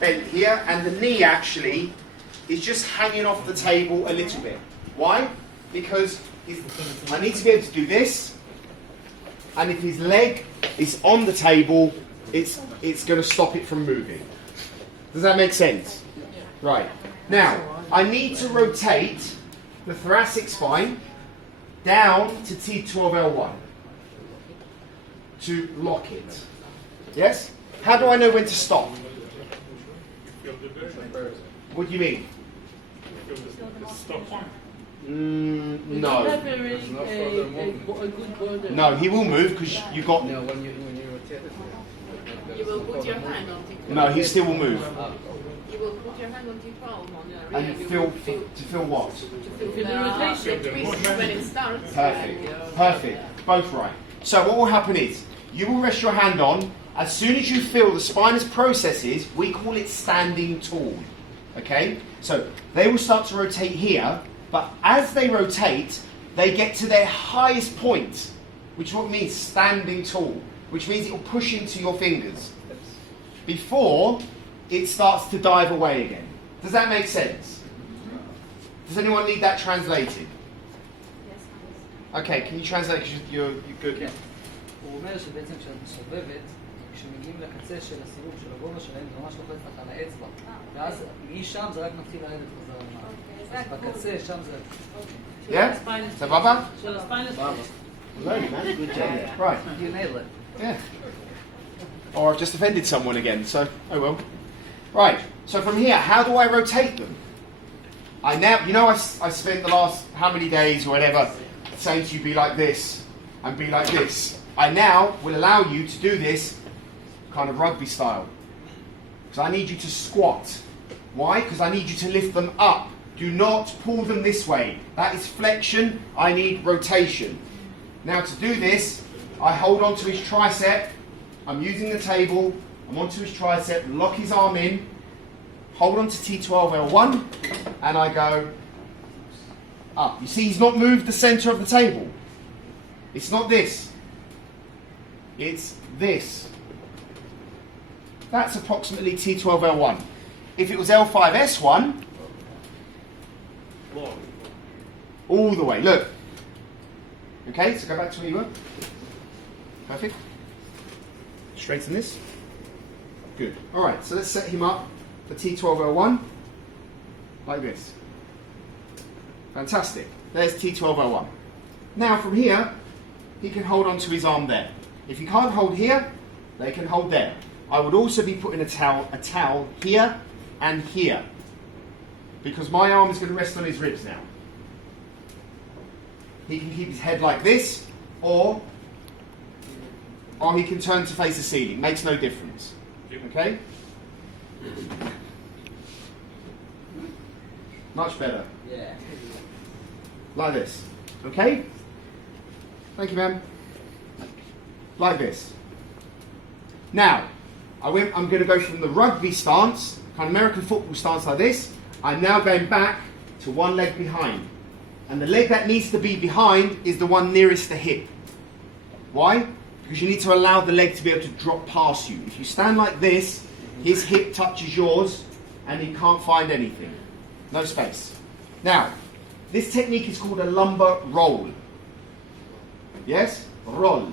bent here, and the knee actually is just hanging off the table a little bit. Why? Because I need to be able to do this, and if his leg is on the table, it's going to stop it from moving. Does that make sense? Right. Now, I need to rotate the thoracic spine down to T12L1 to lock it. Yes? How do I know when to stop? What do you mean? No. No, he will move because you got. No, when you rotate it. You will put your hand on T12. No, he still will move. You will put your hand on T12 on the rear. And feel what? To feel the rotation twist when it starts. Perfect. Perfect. Both right. So what will happen is, you will rest your hand on, as soon as you feel the spinous processes, we call it standing tall. Okay? So they will start to rotate here, but as they rotate, they get to their highest point, which is what means standing tall, which means it will push into your fingers before it starts to dive away again. Does that make sense? Does anyone need that translated? Okay, can you translate because you're good? כן. הוא אומר שבעצם כשאת מסובבת, כשמגיעים לקצה של הסיבוב של הגובה שלהם, זה ממש לוחץ לך על האצבע. ואז משם זה רק מתחיל לרדת חזרה למעלה. אז בקצה, שם זה... Yeah? סבבה? של הספיינס. Learning, man. Good job. Right. You nailed it. Yeah. Or I've just offended someone again, so oh well. Right. So from here, how do I rotate them? I now, you know, I spent the last how many days or whatever saying to you, be like this and be like this. I now will allow you to do this kind of rugby style. Because I need you to squat. Why? Because I need you to lift them up. Do not pull them this way. That is flexion. I need rotation. Now to do this, I hold onto his tricep. I'm using the table. I'm onto his tricep. Lock his arm in. Hold on to T12L1. And I go up. You see he's not moved the center of the table. It's not this. It's this. That's approximately T12L1. If it was L5S1, all the way. Look. Okay, so go back to where you were. Perfect. Straighten this. Good. Alright, so let's set him up for T12L1 like this. Fantastic. There's T12L1. Now from here, he can hold onto his arm there. If he can't hold here, they can hold there. I would also be putting a towel here and here, because my arm is going to rest on his ribs now. He can keep his head like this, or he can turn to face the ceiling. Makes no difference. Okay? Much better. Yeah. Like this. Okay? Thank you, ma'am. Like this. Now, I'm going to go from the rugby stance, kind of American football stance like this. I'm now going back to one leg behind. And the leg that needs to be behind is the one nearest the hip. Why? Because you need to allow the leg to be able to drop past you. If you stand like this, his hip touches yours and he can't find anything. No space. Now, this technique is called a lumbar roll. Yes? Roll.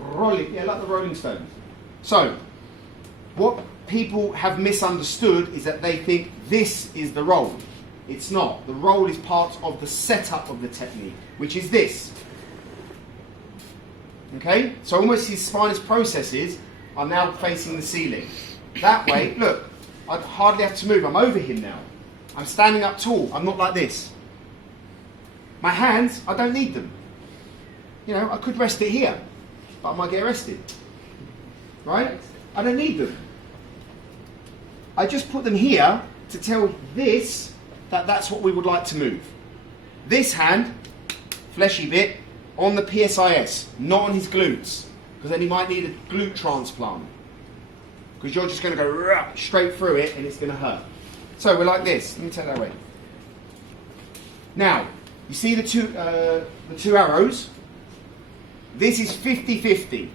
Roll it, yeah, like the Rolling Stones. So, what people have misunderstood is that they think this is the roll. It's not. The roll is part of the setup of the technique, which is this. Okay? So almost his spinous processes are now facing the ceiling. That way, look, I hardly have to move. I'm over him now. I'm standing up tall. I'm not like this. My hands, I don't need them. You know, I could rest it here, but I might get arrested. Right? I don't need them. I just put them here to tell this that that's what we would like to move. This hand, fleshy bit, on the PSIS, not on his glutes, because then he might need a glute transplant. Because you're just going to go straight through it and it's going to hurt. So we're like this. Let me take that away. Now, you see the two arrows? This is 50-50.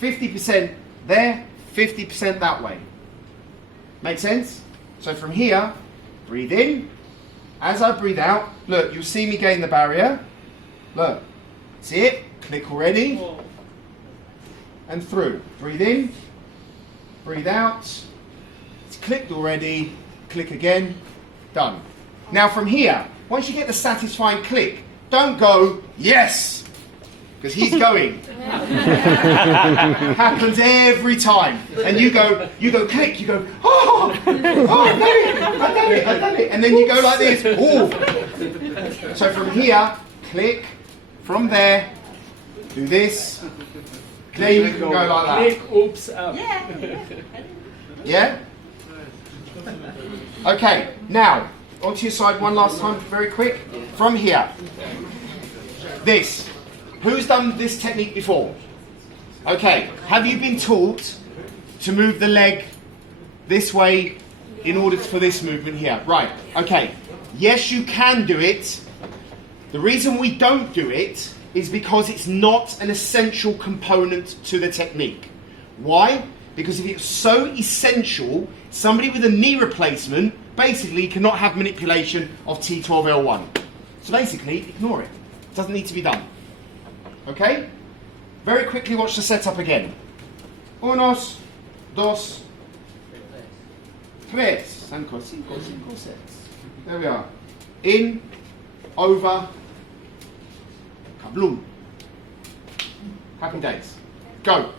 50% there, 50% that way. Make sense? So from here, breathe in. As I breathe out, look, you'll see me gain the barrier. Look, see it? Click already. And through. Breathe in. Breathe out. It's clicked already. Click again. Done. Now from here, once you get the satisfying click, don't go, yes! Because he's going. Happens every time. And you go click, you go, oh, I've done it. And then you go like this, oh. So from here, click, from there, do this. Then you can go like that. Click, oops, up. Yeah? Okay, now, onto your side one last time, very quick. From here, this. Who's done this technique before? Okay, have you been taught to move the leg this way in order for this movement here? Right, okay. Yes, you can do it. The reason we don't do it is because it's not an essential component to the technique. Why? Because if it's so essential, somebody with a knee replacement basically cannot have manipulation of T12L1. So basically, ignore it. It doesn't need to be done. Okay? Very quickly watch the setup again. Unos, dos, tres. Cinco, seis. There we are. In, over, kabloom. Happy days. Go.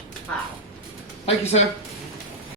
Thank you, sir.